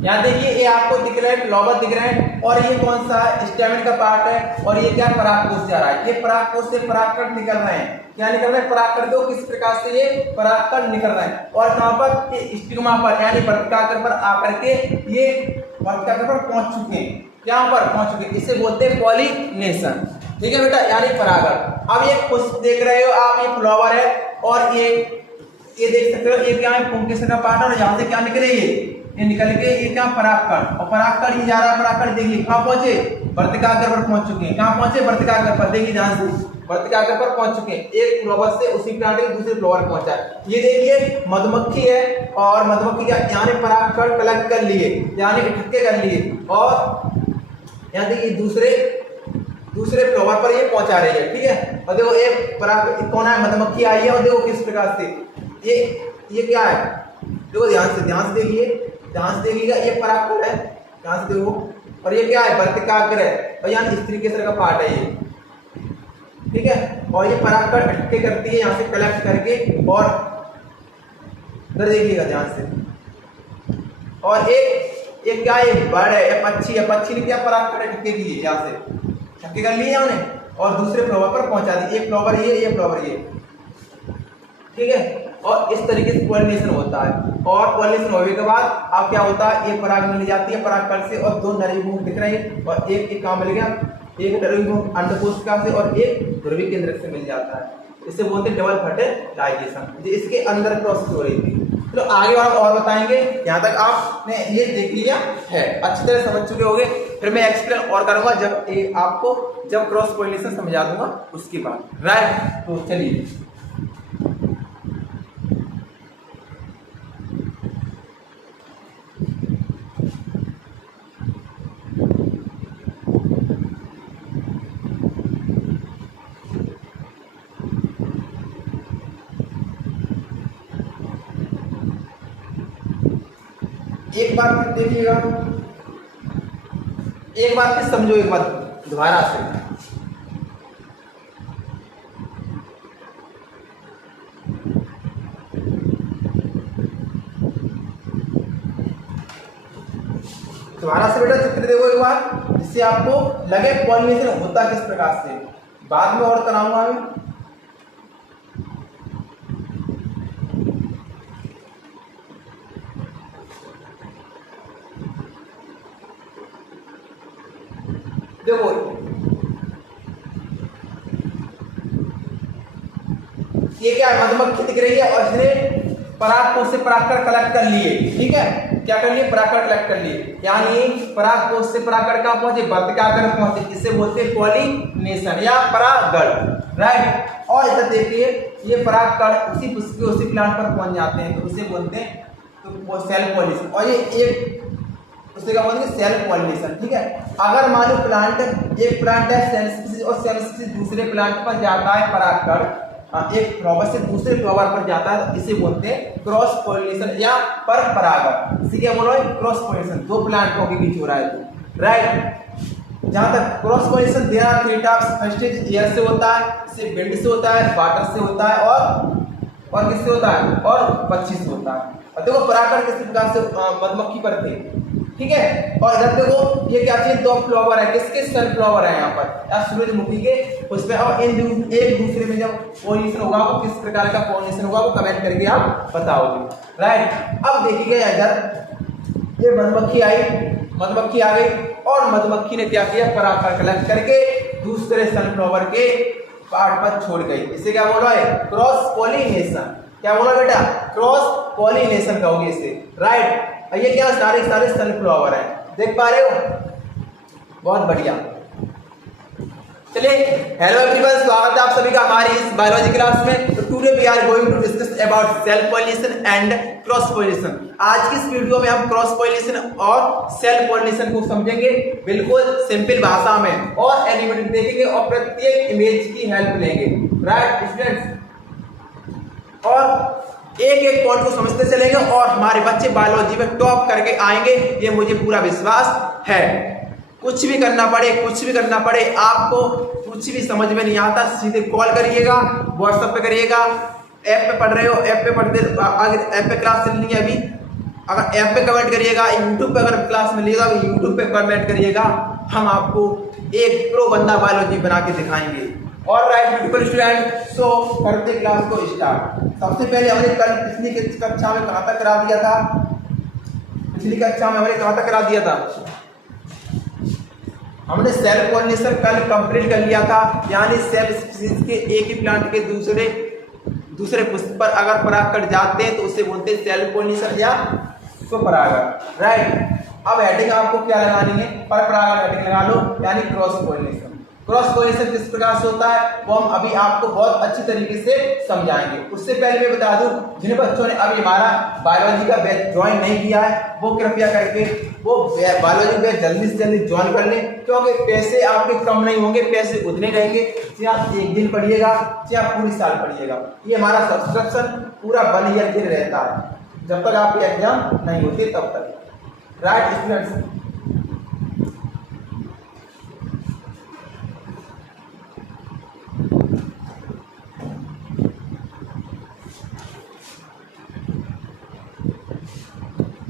यहाँ देखिए ये आपको दिख रहा है फ्लावर दिख रहा है, और ये कौन सा स्टेमेन का पार्ट है, और ये क्या परागकोश से आ रहा है। ये परागकोश से परागकण निकल रहे हैं। क्या निकल रहे हैं? परागकण। दो किस प्रकार से ये परागकण निकल रहे हैं, और कहां पर? ये स्टिग्मा पर यानी वर्तिकाग्र पर आकर के ये वर्तिकाग्र पर पहुंच चुके हैं। यहाँ पर पहुंच चुके, इसे बोलते हैं पॉलिनेशन। ठीक है बेटा, यानी परागण। अब ये पुष्प देख रहे हो आप, ये फ्लावर है, और ये देख सकते हो ये क्या है? पुंकेसर का पार्ट, और यहाँ से क्या निकले? ये निकल के ये क्या? परागकण। और परागकण ये जा रहा है, परागकण देखिए कहाँ पहुंचे? वर्तिकाग्र पर पहुंच चुके हैं। कहाँ पहुंचे? वर्तिकाग्र पर। देखिए ध्यान से, वर्तिकाग्र पर पहुंच चुके हैं। एक फ्लावर से उसी प्लांट के दूसरे फ्लावर पहुंचा है। ये देखिए मधुमक्खी है, और मधुमक्खी का यानी परागकण कलेक्ट कर लिए, यानी इकट्ठे कर लिए, और यहाँ देखिए दूसरे फ्लावर पर ये पहुंचा रही है। ठीक है, और देखो एक पराग कौन है? मधुमक्खी आई है, और देखो किस प्रकार से ये क्या है? देखो ध्यान से देखिएगा, ये परागकण है, ध्यान से देखो, और ये क्या है? वर्तिकाग्र है, और यहाँ स्त्री केसर का पार्ट है ये। ठीक है, और ये परागकण इकट्ठे करती है यहाँ से कलेक्ट करके, और इधर देखिएगा ध्यान से। और एक क्या है? बर्ड है, ये पक्षी है। पक्षी ने क्या? परागकण इकट्ठे किए, यहाँ से इकट्ठे कर लिए हमने, और दूसरे फ्लावर पर पहुंचा दी। एक फ्लावर ये फ्लावर ये। ठीक है, और इस तरीके से पॉलिनेशन होता है। और पॉलिनेशन होने के बाद अब क्या होता है? ये पराग मिल जाती है परागकण से, और दो नरी भूख दिख रही है, और एक काम मिल गया, एक नरी भूख अंडकोशिका से, और एक ध्रुवी केंद्र से मिल जाता है। इसे बोलते हैं डबल फर्टिलाइजेशन। इसके अंदर प्रोसेस हो रही थी। तो आगे और बताएंगे। यहाँ तक आपने ये देख लिया है, अच्छी तरह समझ चुके होंगे। फिर मैं एक्सप्लेन और करूंगा जब क्रॉस पॉलिनेशन समझा दूंगा उसके बाद। राइट, तो चलिए एक बार फिर देखिएगा, एक बार फिर समझो, एक बार दोबारा से। दोबारा से बेटा चित्र देखो एक बार, जिससे आपको लगे पॉलिनेशन होता किस प्रकार से। बाद में और कराऊंगा मैं। देखो ये क्या है? मधुमक्खी दिख रही है, और इसने परागकोश से परागकण कलेक्ट कर लिए। ठीक है, क्या कर लिए? परागकण कलेक्ट कर लिए, यानी परागकोश से परागकण कहाँ पहुंचे? वर्तिकाग्र पहुंचे। इसे बोलते हैं पॉलिनेशन या परागण। राइट, और इधर देखिए ये परागकण उसी पुष्प के उसी प्लांट पर पहुंच जाते हैं, तो उसे बोलते हैं तो सेल्फ पॉलिनेशन। और ये एक उसे क्या बोलते हैं? Self pollination. ठीक है, अगर मान लो एक प्लांट है सेल स्पीसीज, और सेल स्पीसीज दूसरे प्लांट पर जाता है परागकण, एक फ्लावर से दूसरे फ्लावर पर जाता है, इसे बोलते हैं क्रॉस पॉलिनेशन या पर परागण। इसे क्या बोल रहा है? Cross pollination. दो प्लांटों के बीच हो रहा है तो। राइट, जहां तक cross pollination there are three types. First is air से होता है, इसे विंड से होता है, वाटर से होता है, और किससे होता है? और पक्षी से होता है। और देखो परागकण किस प्रकार से मधुमक्खी पर थे। ठीक है, और इधर देखो ये क्या चीज? दो फ्लावर है, किसके? सनफ्लावर है यहाँ पर, सूरजमुखी के उसमें। और एक दूसरे में जब पॉलिनेशन होगा वो किस प्रकार का पॉलिनेशन होगा वो कमेंट करके आप बताओगे। राइट, अब देखिएगा इधर ये मधुमक्खी आ गई, और मधुमक्खी ने क्या किया? परागकण कलेक्ट करके दूसरे सनफ्लावर के पार्ट पर छोड़ गई। इसे क्या बोल रहा है? Cross pollination. क्या बोला बेटा? क्रॉस पॉलिनेशन कहोगे इसे। राइट, ये क्या? सारे सनफ्लावर है, देख पा रहे हो? बहुत बढ़िया। चलिए, हेलो एवरीवन, स्वागत है आप सभी का हमारी इस बायोलॉजी क्लास में। तो today we are going to discuss about self pollination and cross pollination. आज की इस वीडियो में हम क्रॉस पॉलिनेशन और सेल्फ पॉलिनेशन को समझेंगे बिल्कुल सिंपल भाषा में, और एनिमेटेड देखेंगे, और प्रत्येक इमेज की हेल्प लेंगे। राइट स्टूडेंट्स, और एक पॉइंट को समझते चलेंगे, और हमारे बच्चे बायोलॉजी में टॉप करके आएंगे, ये मुझे पूरा विश्वास है। कुछ भी करना पड़े आपको, कुछ भी समझ में नहीं आता, सीधे कॉल करिएगा, व्हाट्सएप पे करिएगा। ऐप पे पढ़ रहे हो, ऐप पे पढ़ते आगे, ऐप पे क्लास चलनी है अभी, अगर ऐप पे कमेंट करिएगा, यूट्यूब पे अगर क्लास मिलेगा तो यूट्यूब पे कमेंट करिएगा, हम आपको एक प्रो बंदा बायोलॉजी बना के दिखाएंगे। और राइट ब्यूटीफुल स्टूडेंट, सो करते क्लास को स्टार्ट। सबसे पहले हमने कल पिछली कक्षा में कहाँ तक करा दिया था? पिछली कक्षा में हमने कहाँ तक करा दिया था? हमने सेल पॉलिनेशन कल कंप्लीट कर लिया था, यानी सेल स्पीशीज के एक ही प्लांट के दूसरे पुष्प पर अगर पराग कट जाते हैं तो उसे बोलते हैं सेल पॉलिनेशन या स्वपरागण, राइट। अब हेडिंग आपको क्या लगानी है? पर परागण हेडिंग लगा लो, यानी क्रॉस पॉलिनेशन। क्रॉस पॉलिनेशन किस प्रकार से होता है वो हम अभी आपको बहुत अच्छी तरीके से समझाएंगे। उससे पहले मैं बता दूं, जिन बच्चों ने अभी हमारा बायोलॉजी का बैच ज्वाइन नहीं किया है वो कृपया करके वो बायोलॉजी बैच जल्दी से जल्दी ज्वाइन कर लें, क्योंकि पैसे आपके कम नहीं होंगे, पैसे उतने रहेंगे चाहे आप एक दिन पढ़िएगा चाहे आप पूरी साल पढ़िएगा। ये हमारा सब्सक्रिप्शन पूरा 1 ईयर के लिए रहता है, जब तक आपके एग्जाम नहीं होते तब तक, राइट स्टूडेंट्स।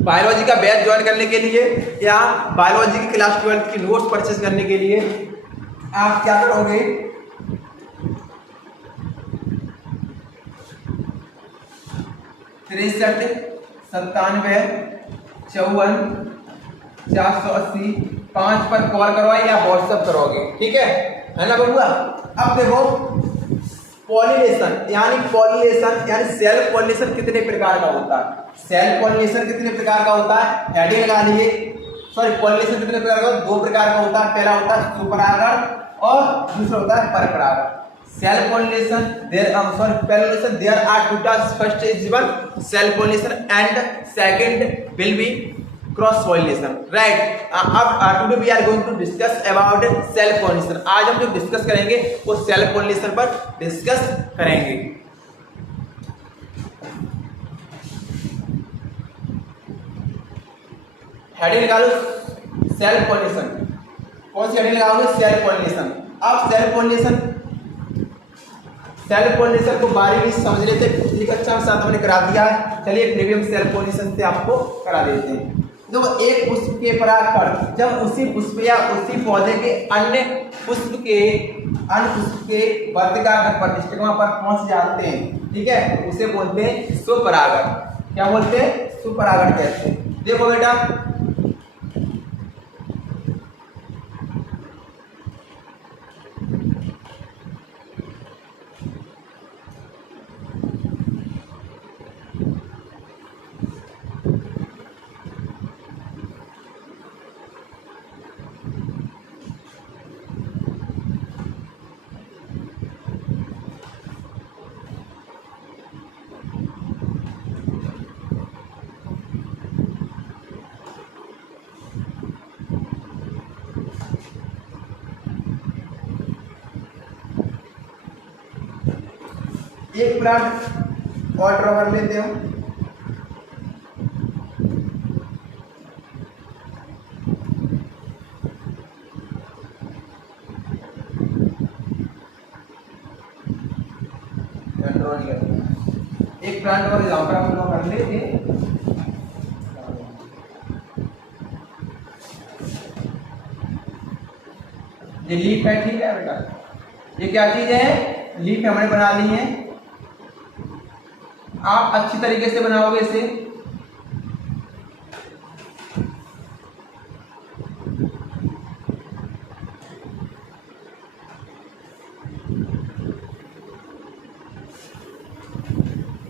बायोलॉजी का बैच ज्वाइन करने के लिए या बायोलॉजी की क्लास 12 की नोट्स परचेज करने के लिए आप क्या करोगे? 63 97 54 480 5 पर कॉल करवाए या व्हाट्सएप करोगे, ठीक है ना बबुआ। अब देखो पॉलिनेशन यानी सेल पॉलिनेशन कितने प्रकार का होता है? सेल पॉलिनेशन कितने प्रकार का होता है? हेडिंग लगा लीजिए। सॉरी, पॉलिनेशन कितने प्रकार का? 2 प्रकार का होता है। पहला होता है स्वपरागण और दूसरा होता है परपरागण। Self pollination there are 2 types, first is given self pollination and second will be cross pollination, right. अब today we are going to discuss about self pollination. आज हम जो डिस्कस करेंगे वो सेल पॉलिनेशन पर डिस्कस करेंगे। हेडिंग लगा लो सेल पॉलिनेशन। कौन सी हेडिंग लगाओगे? Self pollination. अब सेल पॉलिनेशन को बारीकी से समझ लेते हैं। पिछली कक्षा में साथ हमने करा दिया है, चलिए प्रीवियस सेल पॉलिनेशन से आपको करा देते हैं। तो एक पुष्प के परागकण जब उसी पुष्प या उसी पौधे के अन्य पुष्प के वर्तिकाग्र पर स्टिग्मा पर पहुंच जाते हैं, ठीक है, उसे बोलते हैं स्वपरागण। क्या बोलते हैं? स्वपरागण कहते हैं। देखो बेटा, एक प्लांट और ड्रॉ कर लेते हैं। एक प्लांट और यहाँ पर हम ड्रॉ कर लेते हैं। ये लीफ है, ठीक है बेटा। ये क्या चीज है? लीफ हमने बना ली है। आप अच्छी तरीके से बनाओगे इसे।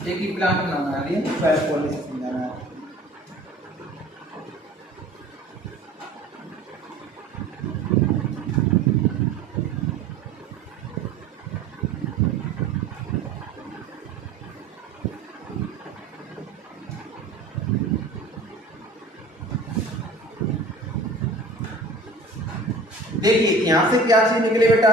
एक ही प्लांट बना लिया, सेल पॉलिनेशन समझाना है। देखिए यहां से क्या चीज निकले बेटा?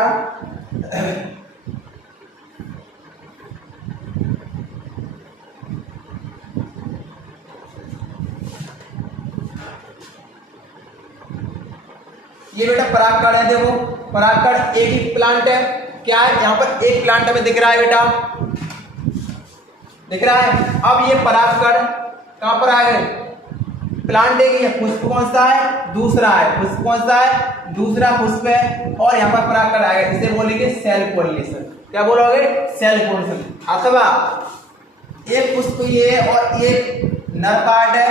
ये बेटा परागकण है। देखो परागकण एक ही प्लांट है। क्या है? यहाँ पर एक प्लांट हमें दिख रहा है बेटा, दिख रहा है। अब ये परागकण कहां पर आ गए? प्लांट एक ही है, पुष्प कौन सा है, दूसरा है, पुष्प कौन सा है, दूसरा पुष्प है, और यहाँ पर परागकण आएगा, इसे बोलेंगे सेल्फ पॉलिनेशन। क्या बोलोगे, सेल्फ पॉलिनेशन। अथवा एक पुष्प ये और एक नर पार्ट है,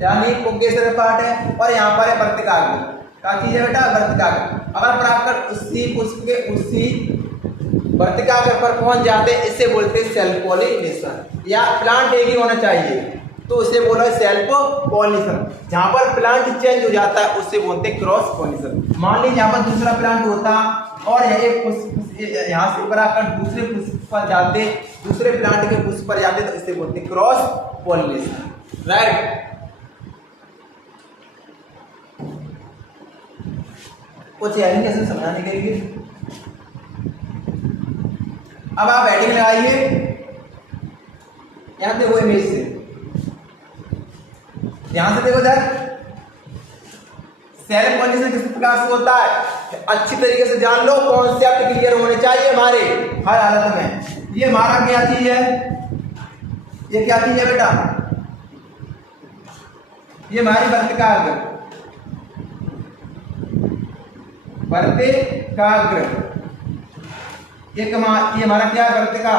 यानी पुंकेसर पार्ट है, और यहाँ पर है वर्तिकाग्र। क्या चीज है बेटा, वर्तिकाग्र। अगर परागकण उसी पुष्प के उसी वर्तिकाग्र पर पहुंच जाते हैं, इसे बोलते हैं सेल्फ पॉलिनेशन। या प्लांट एक ही होना चाहिए तो उसे बोला सेल्फ पॉलिनेशन। जहां पर प्लांट चेंज हो जाता है उसे बोलते हैं क्रॉस पॉलिनेशन। मान लीजिए यहाँ पर दूसरा प्लांट होता और एक पुष्प यहाँ से परागकण दूसरे पुष्प पर जाते, दूसरे प्लांट के पुष्प पर जाते, तो इसे बोलते हैं क्रॉस पॉलिनेशन। राइट। कुछ यानी कैसे समझाने के लिए, अब आप हेडिंग लगाइए, यहां देखो इमेज से, ध्यान से देखो इधर। सेल्फ पॉलिनेशन किस प्रकार से होता है अच्छी तरीके से जान लो, कॉन्सेप्ट क्लियर होने चाहिए हमारे हर हालत में। ये हमारा क्या चीज है, ये क्या चीज है बेटा, ये हमारी वर्तिकाग्र, वर्तिकाग्र। ये हमारा क्या, वर्तिका,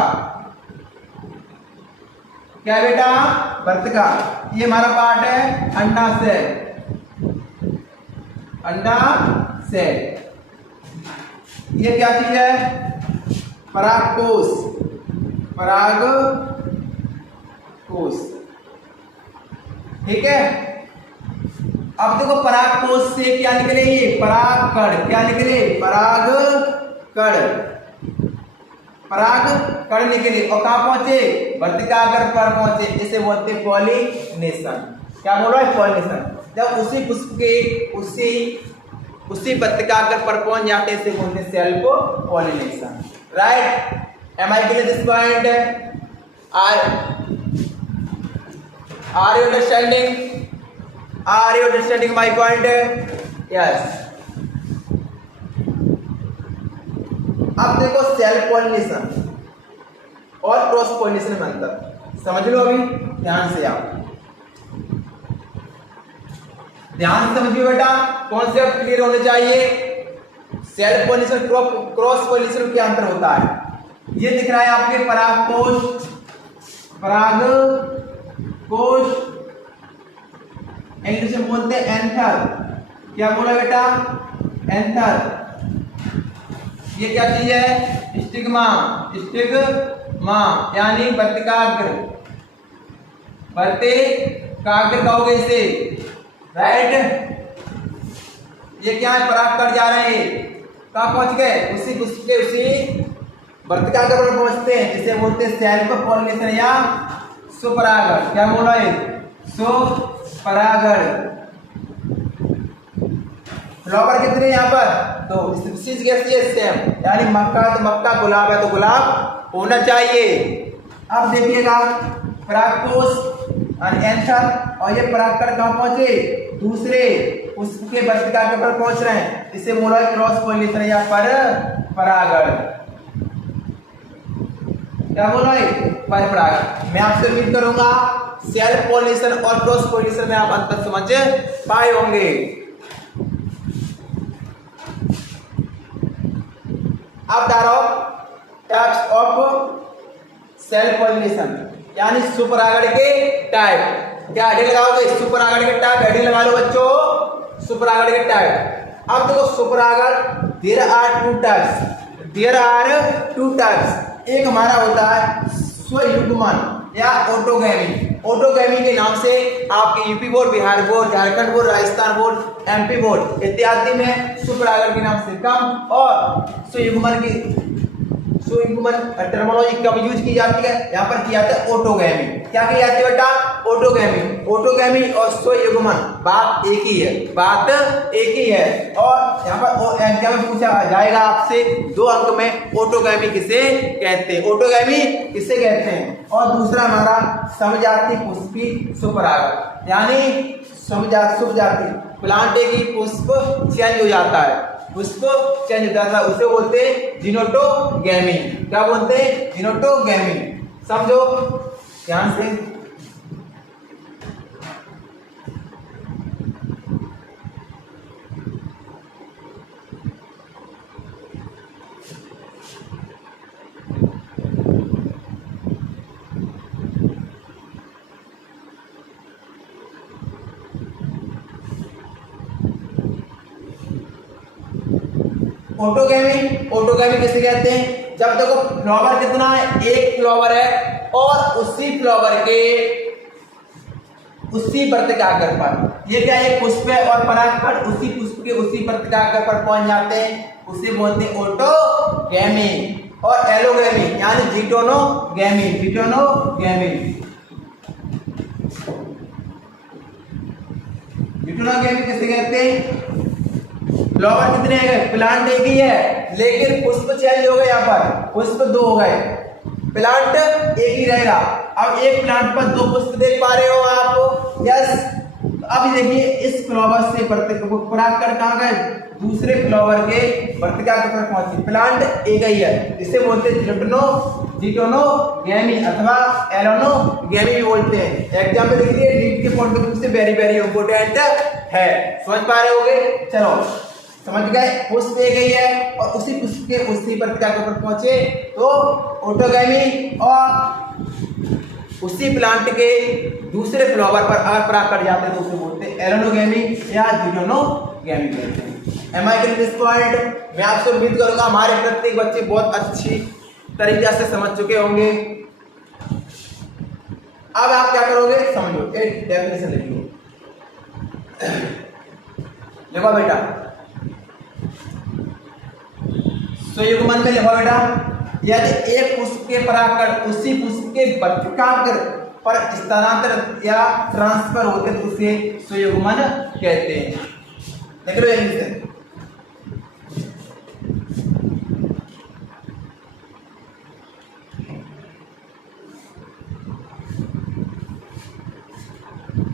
क्या बेटा, वर्तिका। ये हमारा पार्ट है अंडाशय, अंडाशय। ये क्या चीज है, परागकोश, परागकोश। ठीक है। अब देखो परागकोश से क्या निकले, ये परागकण, क्या निकले, परागकण, परागकण निकले और कहां पहुंचे, वर्तिकाग्र पर पहुंचे, इसे बोलते हैं पॉलिनेशन। क्या बोलो है, पॉलिनेशन। जब उसी पुष्प के उसी वर्तिकाग्र पर पहुंच जाते हैं, इसे बोलते हैं self pollination. Right. Am I clear this point, are you understanding, are you understanding my point, yes. अब देखो सेल्फ पॉलिनेशन और क्रॉस पॉलिनेशन में अंतर समझ लो अभी ध्यान से, आप ध्यान से समझिए बेटा, कॉन्सेप्ट क्लियर होने चाहिए। सेल्फ पॉलिनेशन क्रॉस पॉलिनेशन क्या अंतर होता है, ये दिख रहा है आपके परागकोश, परागकोश इंग्लिश में बोलते हैं एंथर। क्या बोला बेटा, एंथर। ये क्या चीज है, स्टिग्मा, स्टिग्मा यानी वर्तिकाग्र, वर्तिकाग्र कहोगे इसे। राइट। ये क्या है, परागकण जा रहे हैं, कहां पहुंच गए, उसी पुष्प के उसी वर्तिकाग्र पर पहुंचते हैं, इसे बोलते हैं सेल्फ पॉलिनेशन या सुपरागण। क्या बोला है, सुपरागण। फ्लावर कितने यहाँ पर, तो स्पीशीज कैसी है, सेम, यानी मक्का तो मक्का, गुलाब है तो गुलाब होना चाहिए। अब देखिएगा परागकोश एंथर, और ये परागकण कहाँ पहुंचे, दूसरे पुष्प के वर्तिकाग्र पर पहुंच रहे हैं, इसे बोला है क्रॉस पॉलिनेशन या परागण। क्या बोला है, परागण। मैं आपसे उम्मीद करूंगा सेल्फ पॉलिनेशन और क्रॉस पॉलिनेशन में आप अंतर समझ पाए होंगे। अब टाइप्स ऑफ सेल्फ पॉलिनेशन यानी सुपरागण के टाइप। क्या हेडिंग लगाओगे, सुपरागण के टाइप, हेडिंग लगा लो बच्चों, सुपरागण के टाइप। अब देखो सुपरागण, there are two types, there are two types. एक हमारा होता है स्वयुग्मन या ऑटोगैमी। ऑटोगैमी के नाम से आपके UP board, Bihar board, Jharkhand board, Rajasthan board, MP board इत्यादि में सुपरागण के नाम से कम और स्वयुग्मन की टर्मिनोलॉजी कब यूज की जाती है, यहाँ पर किया जाता है ऑटोगैमी। क्या की जाती है बेटा, ऑटोगैमी। ऑटोगैमी और स्वयुग्मन बात एक ही है, बात एक ही है। और यहाँ पर एग्जाम में पूछा जाएगा आपसे 2 अंक में, ऑटोगैमी किसे कहते हैं, ऑटोगैमी किसे कहते हैं। और दूसरा हमारा समजाति पुष्पी सुपरागण, यानी समजाति प्लांट की पुष्प चेंज हो जाता है, पुष्प चेंज होता था, उसे बोलते हैं जिनोटोगैमी। क्या बोलते हैं, जिनोटोगैमी। समझो ध्यान से। ऑटोगैमी, ऑटोगैमी किसे कहते हैं? जब देखो फ्लावर कितना है, एक फ्लावर है और उसी फ्लावर के उसी वर्तिकाग्र पर, ये क्या है, पुष्प है और परागकण उसी पुष्प के उसी वर्तिकाग्र पर पहुंच जाते हैं, उसे बोलते हैं ऑटोगैमी। और एलोगैमी यानी जिटोनोगैमी, जिटोनोगैमी, जिटोनोगैमी किसे कहते हैं? फ्लावर कितने हैं? प्लांट एक ही है लेकिन पुष्प चेंज हो गए, यहाँ पर पुष्प दो हो गए, प्लांट एक ही रहेगा। अब एक प्लांट पर दो पुष्प देख पा रहे हो आप? यस। अब देखिए इस फ्लावर से परागकण कहाँ गए? दूसरे फ्लावर के वर्तिकाग्र पर पहुंचे, प्लांट एक ही है, इसे बोलते हैं जिटोनोगैमी अथवा एलोनोगैमी भी बोलते हैं। एग्जाम्पल देखिए नीट के पॉइंट ऑफ व्यू से वेरी वेरी इंपोर्टेंट है, समझ पा रहे होगे? चलो समझ गए, पुष्प एक ही है और उसी पुष्प के उसी वर्तिकाग्र पर पहुंचे तो ऑटोगैमी, और उसी प्लांट के दूसरे फ्लावर पर अगर पराग जाते हैं तो उसे बोलते हैं एलोनोगैमी या जिटोनोगैमी कहते हैं। Am I getting this point? मैं आपसे उम्मीद करूंगा हमारे प्रत्येक बच्चे बहुत अच्छी तरीके से समझ चुके होंगे। अब आप क्या करोगे, समझो, एक डेफिनेशन लिख लो, लिखो बेटा, संयुग्मन में लिखो बेटा, यदि एक पुष्प के परागकण उसी पुष्प के वर्तिकाग्र पर स्थानांतरित या ट्रांसफर होते तो उसे संयुग्मन कहते हैं। देख लो ये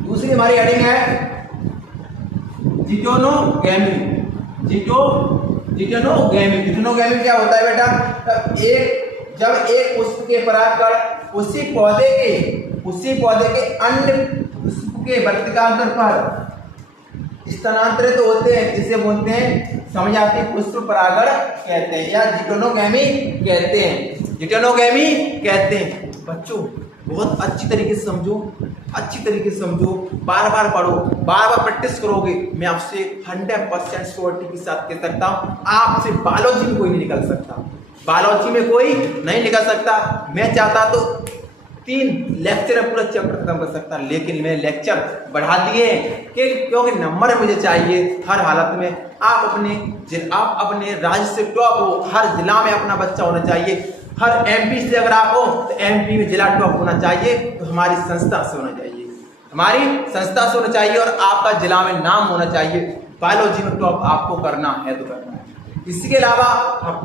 दूसरी हमारी हेडिंग है जिटोनोगैमी। जिटोनोगैमी, जिटोनोगैमी क्या होता है बेटा? जब एक पुष्प के परागकण उसी पौधे के अन्य पुष्प के वर्तिकाग्र पर स्थानांतरित होते हैं, इसे बोलते हैं समजाति पुष्प परागण कहते हैं या जिटोनोगैमी कहते हैं, जिटोनोगैमी कहते हैं। बच्चों बहुत अच्छी तरीके से समझो, अच्छी तरीके से समझो, बार बार पढ़ो, बार बार प्रैक्टिस करोगे, मैं आपसे 100% श्योरिटी के साथ कह सकता हूँ आपसे बायोलॉजी में कोई नहीं निकल सकता, बायोलॉजी में कोई नहीं निकल सकता। मैं चाहता तो 3 लेक्चर पूरा चैप्टर खत्म कर सकता, लेकिन मैं लेक्चर बढ़ा दिए क्योंकि नंबर मुझे चाहिए हर हालत में। आप अपने राज्य से टॉप हो, हर जिला में अपना बच्चा होना चाहिए, हर एमपी से अगर आप हो तो एमपी में जिला टॉप होना चाहिए, तो हमारी संस्था से होना चाहिए, हमारी संस्था से होना चाहिए और आपका जिला में नाम होना चाहिए। बायोलॉजी में टॉप आपको करना है तो करना है। इसके अलावा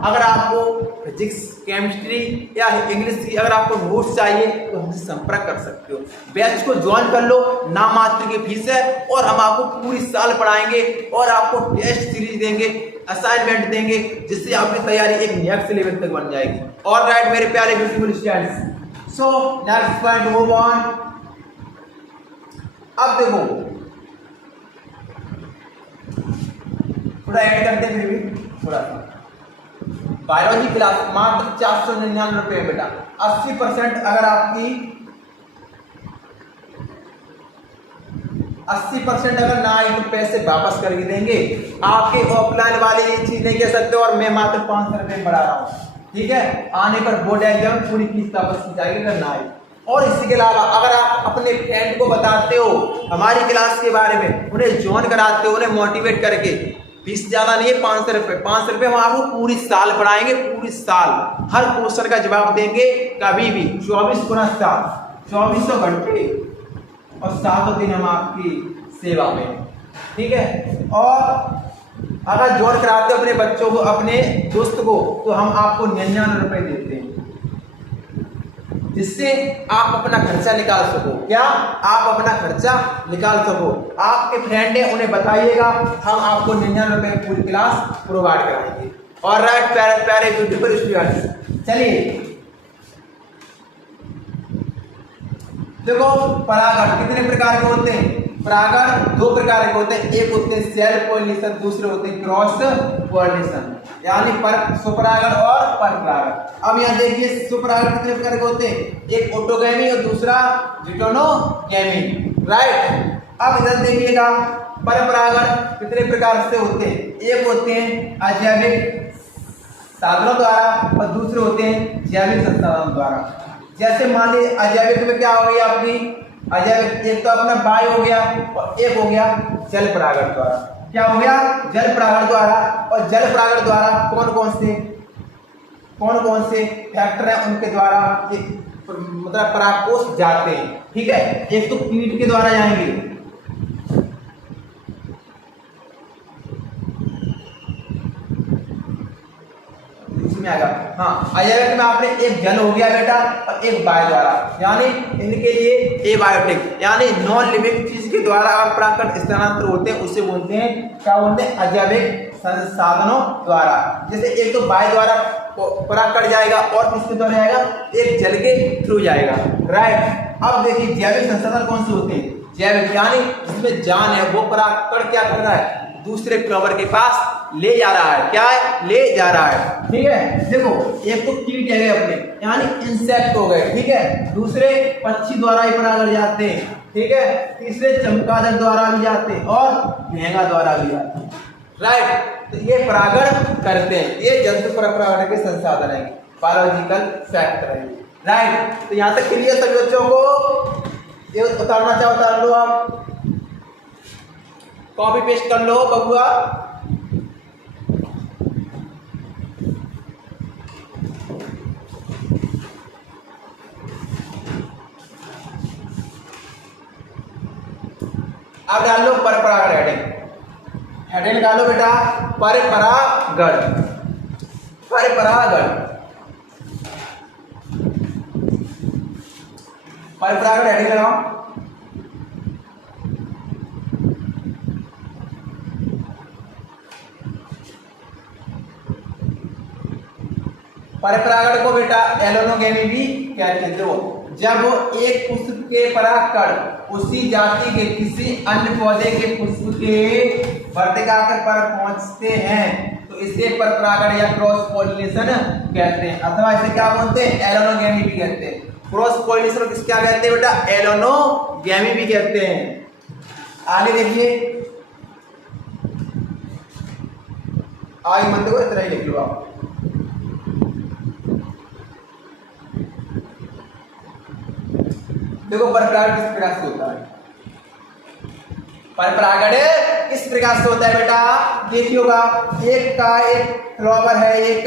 अगर आपको फिजिक्स, केमिस्ट्री या इंग्लिश की अगर आपको नोट्स चाहिए तो हमसे संपर्क कर सकते हो। बैच को ज्वाइन कर लो, नाम मात्र की फीस है और हम आपको पूरी साल पढ़ाएंगे और आपको टेस्ट सीरीज देंगे, असाइनमेंट देंगे, जिससे आपकी तैयारी एक नेक्स्ट लेवल तक बन जाएगी। ऑलराइट मेरे प्यारे beautiful students, so next point move on. अब देखो थोड़ा ऐड करते हैं, फिर भी थोड़ा सा बायोलॉजी क्लास मात्र 499 रुपये बेटा। 80% अगर आपकी 80% अगर ना आए तो पैसे वापस करके देंगे। आपके ऑफलाइन वाले ये चीज नहीं कह सकते और मैं मात्र 500 रुपये बढ़ा रहा हूँ, ठीक है। आने पर बोर्ड एग्जाम पूरी फीस वापस की जाएगी अगर ना आए। और इसके अलावा अगर आप अपने फ्रेंड को बताते हो हमारी क्लास के बारे में, उन्हें ज्वाइन कराते हो, उन्हें मोटिवेट करके, फीस ज्यादा नहीं है, 500 रुपये, 500 रुपये हम आपको पूरी साल पढ़ाएंगे, पूरी साल हर क्वेश्चन का जवाब देंगे, कभी भी 24x7 2400 घंटे और 7 दिन हम आपकी सेवा में, ठीक है। और अगर ज्वाइन कराते हो अपने बच्चों को, अपने दोस्त को, तो हम आपको 99 रुपये देते हैं, जिससे आप अपना खर्चा निकाल सको। क्या? आप अपना खर्चा निकाल सको। आपके फ्रेंड है उन्हें बताइएगा, हम आपको 99 रुपये में पूरी क्लास प्रोवाइड कराएंगे। ऑलराइट प्यारे ब्यूटीफुल स्टूडेंट्स, चलिए देखो परागण कितने प्रकार के होते हैं? परागण 2 प्रकार के होते हैं, एक होते हैं सेल्फ पॉलिनेशन, दूसरे होते हैं क्रॉस पॉलिनेशन, यानी स्वपरागण और परपरागण। अब यहाँ देखिए स्वपरागण कितने प्रकार के होते हैं? एक ऑटोगैमी और दूसरा जिटोनोगैमी, राइट। अब इधर देखिएगा परपरागण कितने प्रकार से होते हैं? एक होते हैं अजैविक साधनों द्वारा और दूसरे होते हैं जैविक संसाधनों द्वारा। जैसे मान लीजिए अजैविक में क्या हो गई आपकी, अजैविक एक तो अपना वायु हो गया और एक हो गया जल परागण द्वारा। क्या हो गया, जल परागण द्वारा। और जल परागण द्वारा कौन कौन से फैक्टर है उनके द्वारा मतलब परागकोश जाते हैं। ठीक है, एक तो कीट के द्वारा जाएंगे, इसमें आएगा। हाँ, अजैविक में आपने एक जल हो गया बेटा और एक वायु द्वारा, यानी इनके लिए एबायोटिक यानी नॉन लिविंग चीज के द्वारा आप परागकण स्थानांतर होते हैं, उसे बोलते हैं क्या बोलते हैं, अजैविक संसाधनों द्वारा। जैसे एक तो वायु द्वारा परागकण जाएगा और किसके द्वारा जाएगा, एक जल के थ्रू जाएगा। राइट, अब देखिए जैविक संसाधन कौन से होते हैं, जैविक यानी जिसमें जान है, वो परागकण क्या कर रहा है, दूसरे फ्लावर के पास ले जा रहा है। क्या है, ले जा रहा है। ठीक है, देखो एक तो कीट है अपने यानी इंसेक्ट हो गए। ठीक है, दूसरे पक्षी द्वारा ही परागण जाते हैं। ठीक है, तीसरे चमगादड़ द्वारा भी जाते हैं और घेंगा द्वारा भी जाते हैं। राइट, तो ये परागण करते हैं, ये जंतु परागण के संसाधन है, बायोलॉजिकल फैक्टर है। राइट, तो यहाँ तक क्लियर सभी बच्चों को, ये उतारना चाहो उतार लो, आप कॉपी पेस्ट कर लो बबुआ। अब डाल लो पर परागण हेडिंग, हेडिंग डालो बेटा पर परागण, पर परागण, पर परागण हेडिंग लगाओ। पर परागण को बेटा एलोनोगेमी भी कहते हैं। जब एक पुष्प के परागकण उसी जाति के किसी अन्य पौधे के पुष्प के वर्तिकाग्र पर पहुंचते हैं तो इसे पर परागण या क्रॉस पॉलिनेशन कहते हैं, अथवा इसे क्या बोलते हैं, एलोनोगेमी भी कहते हैं। क्रॉस पॉलिनेशन किस क्या कहते हैं बेटा, एलोनोगेमी भी कहते हैं। आगे देखिए, आगे मंत्र को इतना ही लिख लो आप। देखो पर परागण किस प्रकार से होता है, पर परागण किस प्रकार से होता है बेटा, देखिए होगा एक का एक फ्लावर है, एक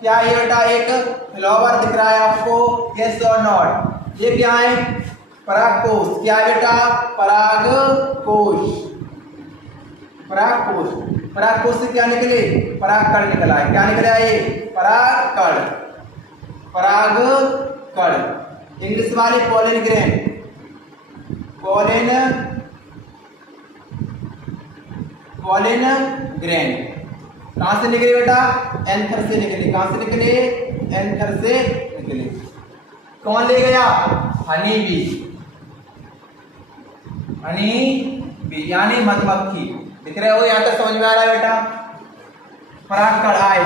क्या है बेटा, एक फ्लावर दिख रहा है आपको, यस और नॉट। ये क्या है, परागकोश। क्या है बेटा, परागकोश, परागकोश। परागकोश से क्या निकले, परागकण निकला है। क्या निकला है, ये परागकण, परागकण। इंग्लिश वाले पोलन ग्रेन, पोलन ग्रेन कहां से निकले बेटा, एंथर से निकले। कहां से निकले, एंथर से निकले। कौन ले गया, हनी बी, हनी बी यानी मधुमक्खी। दिख रहे हो, यहां तक समझ में आ रहा है बेटा। परागकण आए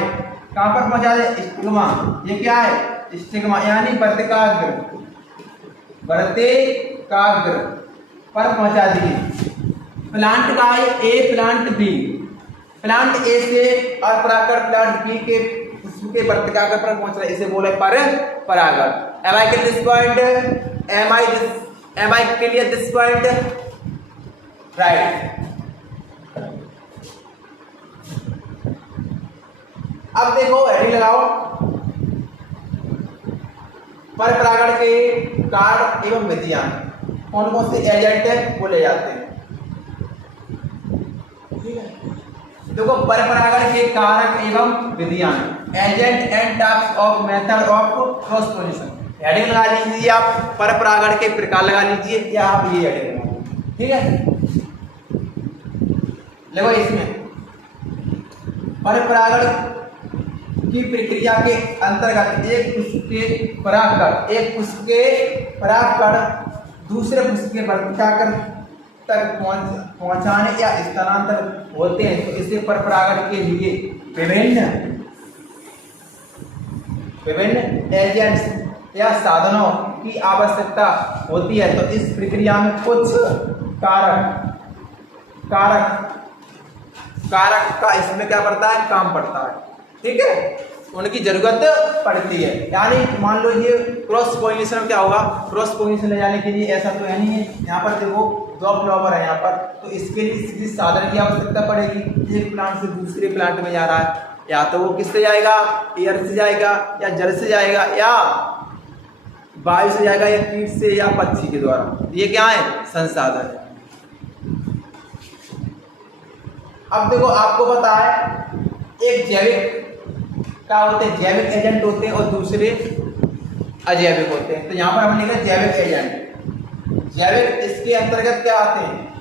कहां पर पहुंचा दे, स्टिग्मा। ये क्या है, स्टिग्मा यानी वर्तिकाग्र, वर्तिकाग्र पर पहुंचा दिए। प्लांट का है ए, प्लांट बी, प्लांट ए से और परागकण प्लांट बी के उसके वर्तिकाग्र पर पहुंच रहा है, इसे बोले पर परागण। Am I clear this point, am I clear this point, right. अब देखो हेडिंग लगाओ, पर परागण के कारण एवं विधियां, कौन कौन से एजेंट है वो ले जाते हैं। ठीक है, देखो पर परागण के कारक एवं विधियां, agent and types of method of cross pollination. Heading लगा लीजिए आप, पर परागण के प्रकार लगा लीजिए, या आप ये हेडिंग लगा। ठीक है, देखो इसमें पर परागण की प्रक्रिया के अंतर्गत एक पुष्प के परागकण दूसरे पुष्प के वर्तिकाग्र तक पहुंचाने या स्थानांतर होते हैं, तो इसे पर परागण के लिए विभिन्न एजेंट्स या साधनों की आवश्यकता होती है। तो इस प्रक्रिया में कुछ कारक का इसमें क्या पड़ता है, काम पड़ता है। ठीक है, उनकी जरूरत पड़ती है। यानी मान लो ये क्रॉस पोलिनेशन में क्या होगा, क्रॉस पोलिनेशन ले जाने के लिए ऐसा तो है नहीं है, यहाँ पर देखो 2 फ्लावर है यहाँ पर, तो इसके लिए किसी साधन की आवश्यकता पड़ेगी। एक प्लांट से दूसरे प्लांट में जा रहा है, या तो वो किससे जाएगा, एयर से जाएगा, या जल से जाएगा, या वायु से जाएगा, या कीट से, या पक्षी के द्वारा। ये क्या है, संसाधन है। अब देखो आपको पता है एक जैविक क्या होते हैं, जैविक एजेंट होते हैं और दूसरे अजैविक होते हैं। तो यहाँ पर हमने लिखा जैविक एजेंट। जैविक इसके अंतर्गत क्या आते हैं,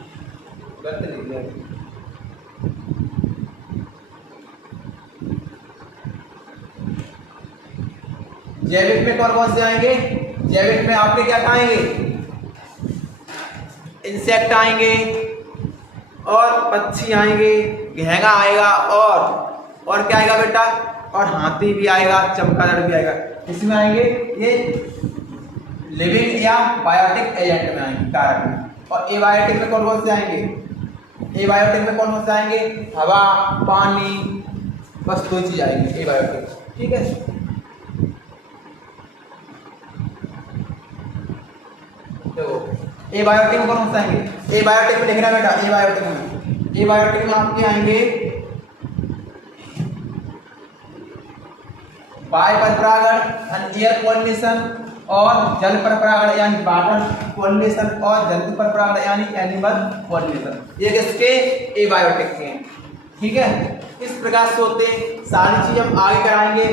जैविक में कौन कौन से आएंगे, जैविक में आपके क्या आएंगे, इंसेक्ट आएंगे और पक्षी आएंगे, घेंगा आएगा और क्या आएगा बेटा, और हाथी भी आएगा, चमगादड़ भी आएगा। इसमें आएंगे ये लिविंग या बायोटिक एजेंट में आएंगे, कारक में। और एबायोटिक में कौन कौन से आएंगे, एबायोटिक में कौन कौन से आएंगे, हवा, पानी, बस 2 चीज आएंगे एबायोटिक। ठीक है, देखो एबायोटिक में कौन कौन से आएंगे, एबायोटिक में लिखना बेटा, एबायोटिक में आपके आएंगे वायु पर परागण, एयर पॉलिनेशन, और जल पर परागण यानी वाटर पॉलिनेशन, और जंतु पर परागण यानी एनिमल पॉलिनेशन। ये किसके, एबायोटिक के। ठीक है, इस प्रकार से होते हैं। सारी चीज हम आगे कराएंगे,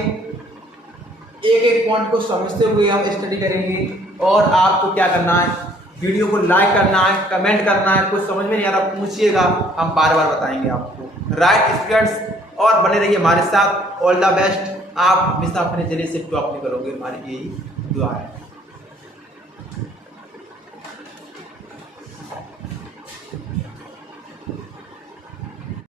एक एक पॉइंट को समझते हुए हम स्टडी करेंगे। और आपको क्या करना है, वीडियो को लाइक करना है, कमेंट करना है, कुछ समझ में नहीं आ रहा पूछिएगा, हम बार बार बताएंगे आपको। राइट स्टूडेंट्स, और बने रहिए हमारे साथ। All the best. आप हमेशा अपने जरिए से टॉप नहीं करोगे, हमारी यही दुआ है।